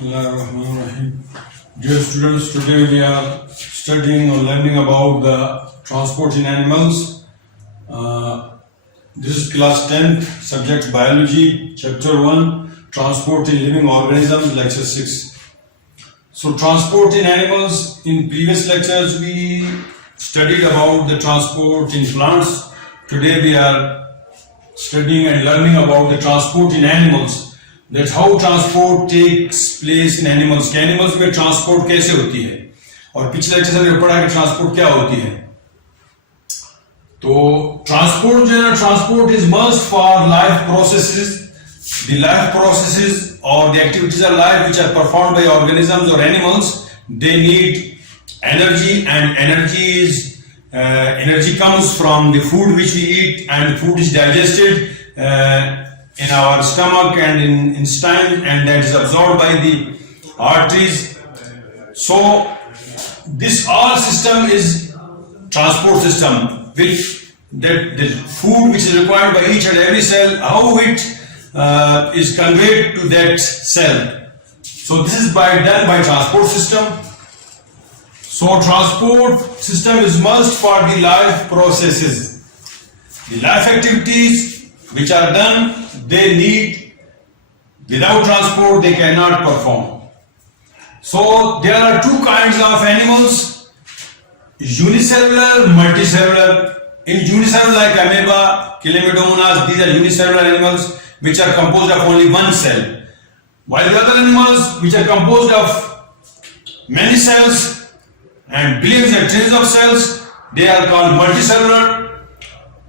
Bismillahirrahmanirrahim. Dear students, today we are studying or learning about the transport in animals. This is class 10th, subject biology, chapter 1, transport in living organisms, lecture 6. So transport in animals, in previous lectures we studied about the transport in plants. Today we are studying and learning about the transport in animals. That's how transport takes place in animals. कि animals में transport कैसे होती है, और पिछले lecture से हमने पढ़ा कि transport क्या होती है. तो transport जो है, transport is must for life processes. The life processes or the activities of life which are performed by organisms or animals, they need energy, and energy comes from the food which we eat, and food is digested in our stomach and in intestine, and that is absorbed by the arteries. So this all system is transport system, which the food which is required by each and every cell, how it is conveyed to that cell. So this is done by transport system. So transport system is must for the life processes. The life activities which are done, they need, without transport they cannot perform. So there are two kinds of animals, unicellular, multicellular. In unicellular, like amoeba, chlamydomonas, these are unicellular animals which are composed of only one cell. While the other animals which are composed of many cells and billions and trillions of cells, they are called multicellular.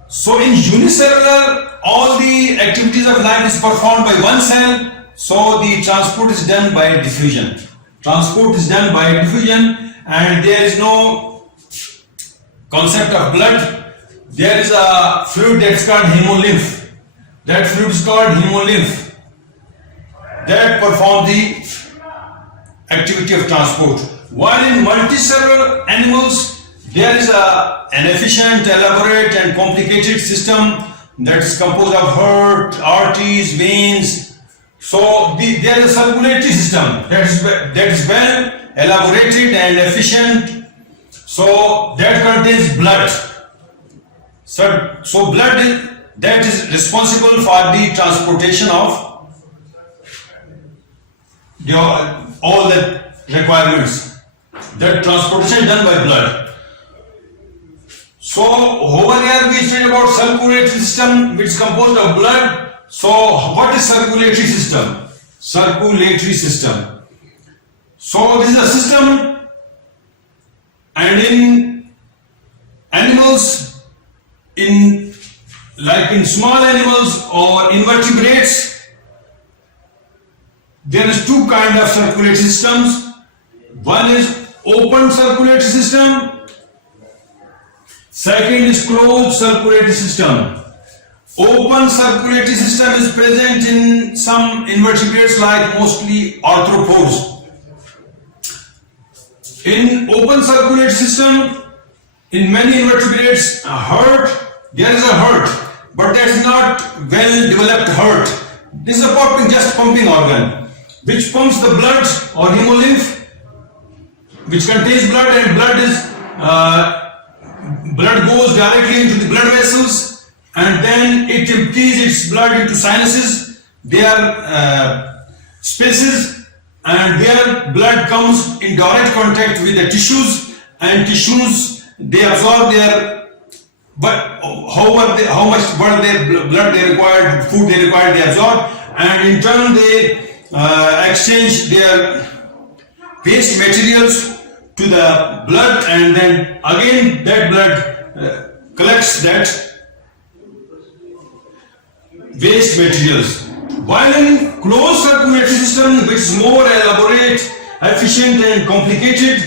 So in unicellular, all the activities of life is performed by one cell, so the transport is done by diffusion. Transport is done by diffusion, and there is no concept of blood. There is a fluid that's called hemolymph. That fluid is called hemolymph. That performs the activity of transport. While in multicellular animals, there is an efficient, elaborate and complicated system that is composed of heart, arteries, veins. So there is a circulatory system that is well elaborated and efficient. So that contains blood. So blood that is responsible for the transportation of all the requirements. That transportation is done by blood. So over here we studied about circulatory system which is composed of blood. So what is circulatory system? Circulatory system. So this is a system, and in animals, like in small animals or invertebrates, there is two kind of circulatory systems. One is open circulatory system. Second is closed circulatory system. Open circulatory system is present in some invertebrates, like mostly arthropods. In open circulatory system, in many invertebrates, there is a heart, but that is not well developed heart. This is a just pumping organ, which pumps the blood or hemolymph, which contains blood, and blood goes directly into the blood vessels, and then it empties its blood into sinuses. They are spaces, and their blood comes in direct contact with the tissues, and tissues, they absorb how much blood they require, food they require, they absorb, and in turn they exchange their waste materials to the blood, and then again that blood collects that waste materials. While in closed circulatory system, which is more elaborate, efficient and complicated,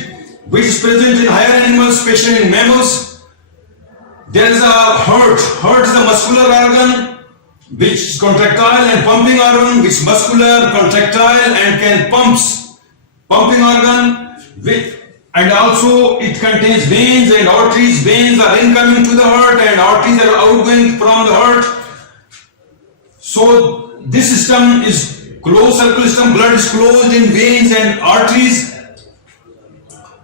which is present in higher animals, especially in mammals, there is a heart. Heart is a muscular organ which is contractile and pumping organ, which is muscular, contractile and can pumping organ, and also it contains veins and arteries. Veins are incoming to the heart and arteries are outgoing from the heart. So this system is closed circulatory system, blood is closed in veins and arteries.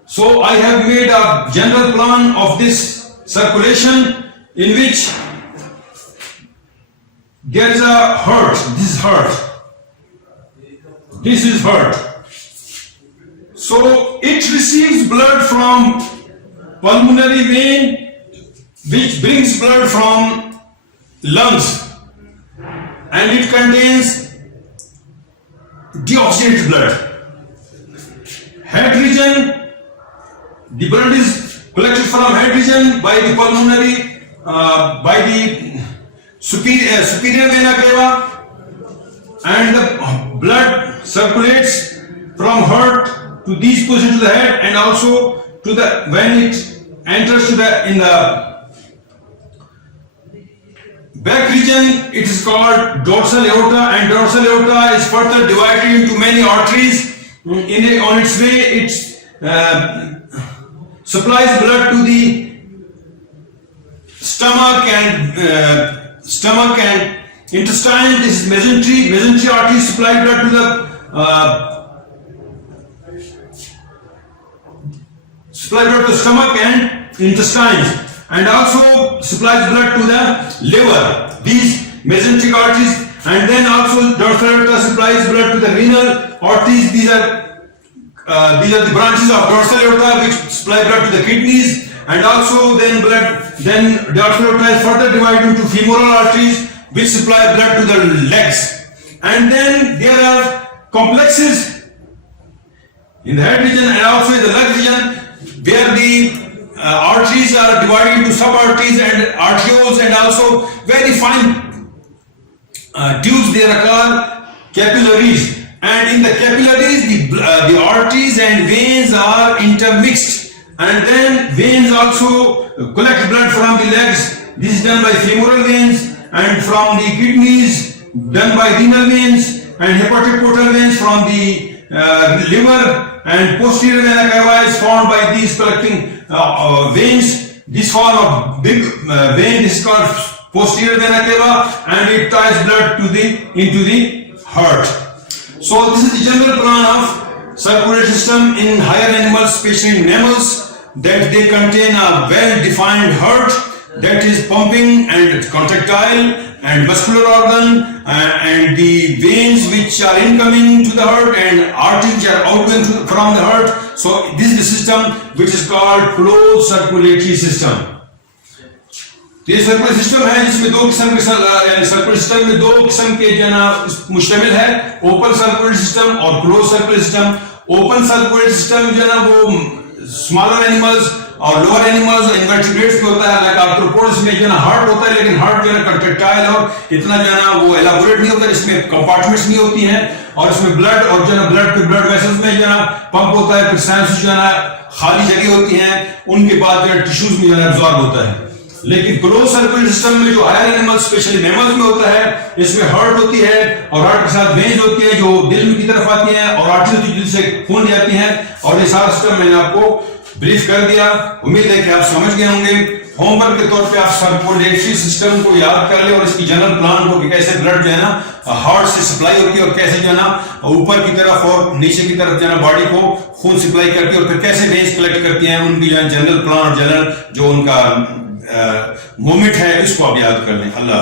So I have made a general plan of this circulation in which there is a heart. This is heart. This is heart. So it receives blood from pulmonary vein, which brings blood from lungs, and it contains deoxygenated blood. Head region, the blood is collected from head region by the pulmonary, by the superior vena cava, and the blood circulates from heart to these positions of the head, and also to the, when it enters to the, in the back region, it is called dorsal aorta, and dorsal aorta is further divided into many arteries. On its way, it supplies blood to the stomach and intestine. This is mesentery. Mesentery arteries supply blood to the stomach and intestines, and also supplies blood to the liver. These mesenteric arteries, and then also dorsal aorta supplies blood to the renal arteries. These are the branches of dorsal aorta which supply blood to the kidneys, and also then dorsal aorta is further divided into femoral arteries which supply blood to the legs. And then there are complexes in the head region and also in the leg region, where the arteries are divided into sub-arteries and arterioles, and also very fine tubes there are called capillaries. And in the capillaries, the arteries and veins are intermixed, and then veins also collect blood from the legs. This is done by femoral veins, and from the kidneys done by renal veins, and hepatic portal veins from the liver, and posterior vena cava is formed by these collecting veins. This form of big vein is called posterior vena cava, and it ties blood into the heart. So this is the general plan of circulatory system in higher animals, especially in mammals, that they contain a well-defined heart that is pumping and contractile and muscular organ, and the veins which are incoming to the heart and arteries which are outgoing from the heart. So this is the system which is called closed circulatory system. ये circular system है जिसमें दो किस्म के circular system में दो किस्म के जो ना मुश्तमिल है, ओपन सर्कुलर सिस्टम और close circular system. Open circular system जो ना वो स्मॉलर एनिमल्स और लोअर एनिमल्स इन्वर्टिब्रेट्स में होता है. लाइक आर्थ्रोपोड्स में जो ना हार्ट होता है, लेकिन हार्ट जो है कंट्रैक्टाइल और इतना जो ना वो एलाबोरेट नहीं होता, इसमें कंपार्टमेंट्स नहीं होती हैं, और इसमें ब्लड और जो ना ब्लड वेसल्स में जो ना पंप होता है, फिर साइंस जो ना खाली जगह होती हैं, उनके बाद जो टिश्यूज में जो है एब्जॉर्ब होता है. लेकिन क्लोज सर्कुलर सिस्टम में जो हायर एनिमल्स स्पेशली मैमल्स में होता है, इसमें हार्ट होती है और हार्ट के साथ वेन्स होती है जो दिल की तरफ आती हैं और आर्टरीज दिल से खून जाती हैं. और ये सारा सिस्टम मैंने आपको ब्रीफ कर दिया. उम्मीद है कि आप समझ गए होंगे. होमवर्क के तौर पे आप सर्कुलेटरी सिस्टम को याद कर ले और इसकी जनरल प्लान को कि कैसे ब्लड जो है ना हार्ट से सप्लाई होती है और कैसे जो है ना ऊपर की तरफ और नीचे की तरफ जो है ना बॉडी को खून सप्लाई करती है, और फिर कैसे वेन्स कलेक्ट करती हैं, उनकी जो है जनरल प्लान और जनरल जो उनका मूवमेंट है, इसको आप याद कर लें. अल्लाह.